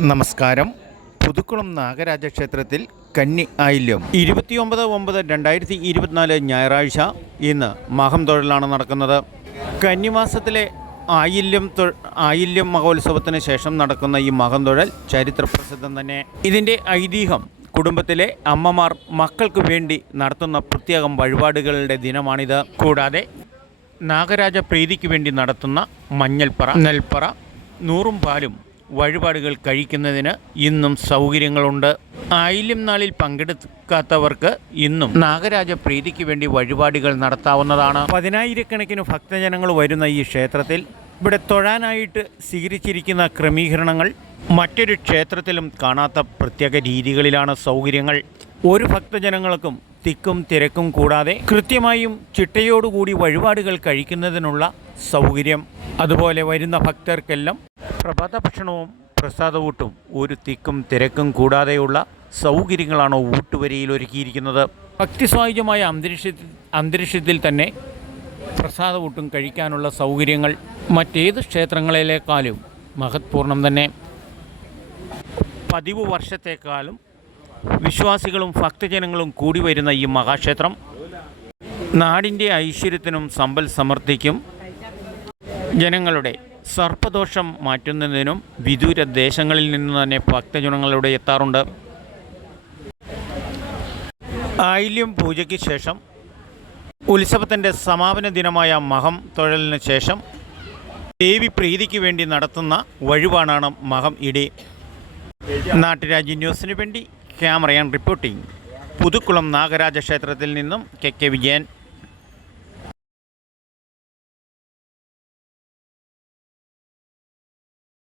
നമസ്കാരം. പുതുക്കുളം നാഗരാജ ക്ഷേത്രത്തിൽ കന്നി ആയില്യം 29/9/2024 ഞായറാഴ്ച ഇന്ന് മകം തൊഴലാണ് നടക്കുന്നത്. കന്നിമാസത്തിലെ ആയില്യം മഹോത്സവത്തിന് ശേഷം നടക്കുന്ന ഈ മകം തൊഴൽ ചരിത്രപ്രസിദ്ധം തന്നെ. ഇതിൻ്റെ ഐതിഹ്യം കുടുംബത്തിലെ അമ്മമാർ മക്കൾക്ക് വേണ്ടി നടത്തുന്ന പ്രത്യേകം വഴിപാടുകളുടെ ദിനമാണിത്. കൂടാതെ നാഗരാജ പ്രീതിക്ക് വേണ്ടി നടത്തുന്ന മഞ്ഞൾപ്പറ, നെൽപ്പറ, നൂറും പാലും വഴിപാടുകൾ കഴിക്കുന്നതിന് ഇന്നും സൗകര്യങ്ങളുണ്ട്. ആയില്യം നാളിൽ പങ്കെടുക്കാത്തവർക്ക് ഇന്നും നാഗരാജ പ്രീതിക്ക് വേണ്ടി വഴിപാടുകൾ നടത്താവുന്നതാണ്. 10,000-കണക്കിന് ഭക്തജനങ്ങൾ വരുന്ന ഈ ക്ഷേത്രത്തിൽ ഇവിടെ തൊഴാനായിട്ട് സ്വീകരിച്ചിരിക്കുന്ന ക്രമീകരണങ്ങൾ മറ്റൊരു ക്ഷേത്രത്തിലും കാണാത്ത പ്രത്യേക രീതികളിലാണ് സൗകര്യങ്ങൾ. ഒരു ഭക്തജനങ്ങൾക്കും തിക്കും തിരക്കും കൂടാതെ കൃത്യമായും ചിട്ടയോടുകൂടി വഴിപാടുകൾ കഴിക്കുന്നതിനുള്ള സൗകര്യം. അതുപോലെ വരുന്ന ഭക്തർക്കെല്ലാം പ്രഭാത ഭക്ഷണവും പ്രസാദവൂട്ടും ഒരു തിക്കും തിരക്കും കൂടാതെയുള്ള സൗകര്യങ്ങളാണ് ഊട്ടുവരിയിൽ ഒരുക്കിയിരിക്കുന്നത്. ഭക്തിസ്വായുജമായ അന്തരീക്ഷത്തിൽ തന്നെ പ്രസാദവൂട്ടും കഴിക്കാനുള്ള സൗകര്യങ്ങൾ മറ്റേത് ക്ഷേത്രങ്ങളിലേക്കാളും മഹത്പൂർണ്ണം തന്നെ. പതിവ് വർഷത്തേക്കാളും വിശ്വാസികളും ഭക്തജനങ്ങളും കൂടി വരുന്ന ഈ മഹാക്ഷേത്രം നാടിൻ്റെ ഐശ്വര്യത്തിനും സമ്പൽ സമൃദ്ധിക്കും ജനങ്ങളുടെ സർപ്പദോഷം മാറ്റുന്നതിനും വിദൂര ദേശങ്ങളിൽ നിന്ന് തന്നെ ഭക്തജനങ്ങളിലൂടെ എത്താറുണ്ട്. ആയില്യം പൂജയ്ക്ക് ശേഷം ഉത്സവത്തിൻ്റെ സമാപന ദിനമായ മകം തൊഴലിന് ശേഷം ദേവി പ്രീതിക്ക് വേണ്ടി നടത്തുന്ന വഴിപാടാണ് മകം ഇടി. നാട്ടുരാജ്യ ന്യൂസിന് വേണ്ടി ക്യാമറയാൻ റിപ്പോർട്ടിംഗ്. പുതുക്കുളം നാഗരാജ ക്ഷേത്രത്തിൽ നിന്നും കെ വിജയൻ.